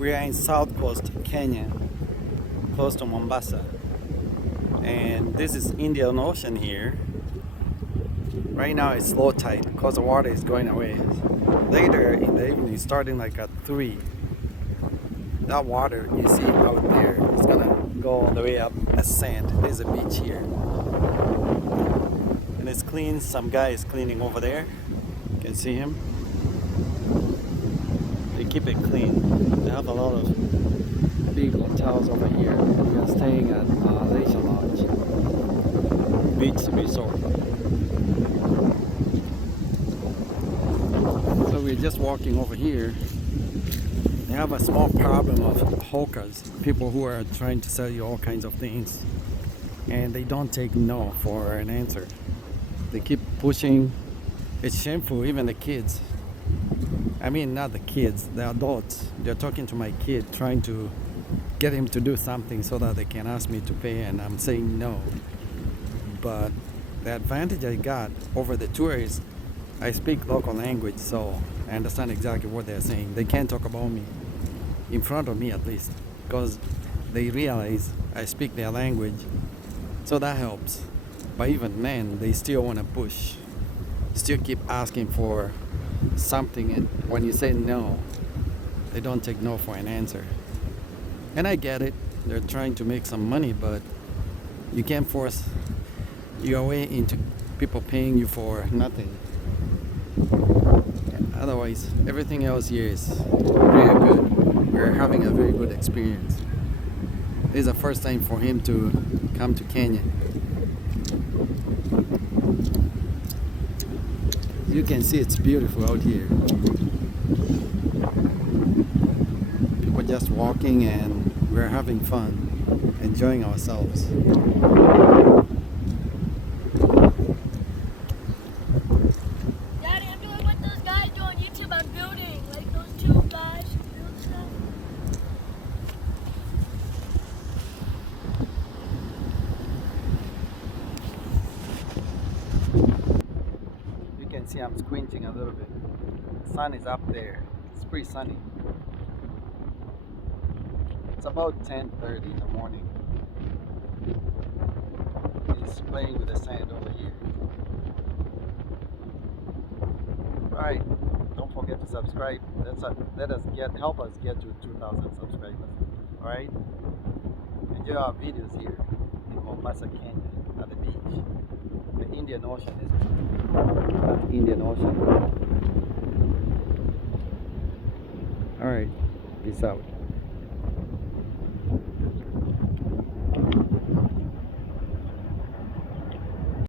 We are in South Coast, Kenya, close to Mombasa. And this is Indian Ocean here. Right now it's low tide because the water is going away. Later in the evening, starting like at 3, that water you see out there is gonna go all the way up as sand. There's a beach here. And it's clean. Some guy is cleaning over there. You can see him. They keep it clean. They have a lot of big hotels over here. We are staying at Leisure Lodge Beach Resort. So we're just walking over here. They have a small problem of hawkers, people who are trying to sell you all kinds of things, and they don't take no for an answer. They keep pushing. It's shameful. Even the kids, I mean not the kids, the adults, they're talking to my kid, trying to get him to do something so that they can ask me to pay, and I'm saying no. But the advantage I got over the tourists, I speak local language, so I understand exactly what they're saying. They can't talk about me, in front of me at least, because they realize I speak their language, so that helps. But even then, they still want to push, still keep asking for something, and when you say no, they don't take no for an answer. And I get it, they're trying to make some money, but you can't force your way into people paying you for nothing. Otherwise, everything else here is very good. We're having a very good experience. This is the first time for him to come to Kenya. You can see it's beautiful out here. People just walking, and we're having fun, enjoying ourselves. Daddy, I'm doing what those guys do on YouTube. I'm building, like those 2 guys who build stuff. You can see I'm squinting a little bit. The sun is up there. It's pretty sunny. It's about 10:30 in the morning. He's playing with the sand over here. Alright, don't forget to subscribe. Help us get to 2,000 subscribers. Alright? Enjoy our videos here in Mombasa, Kenya, at the beach. The Indian Ocean is the Indian Ocean. Alright, peace out.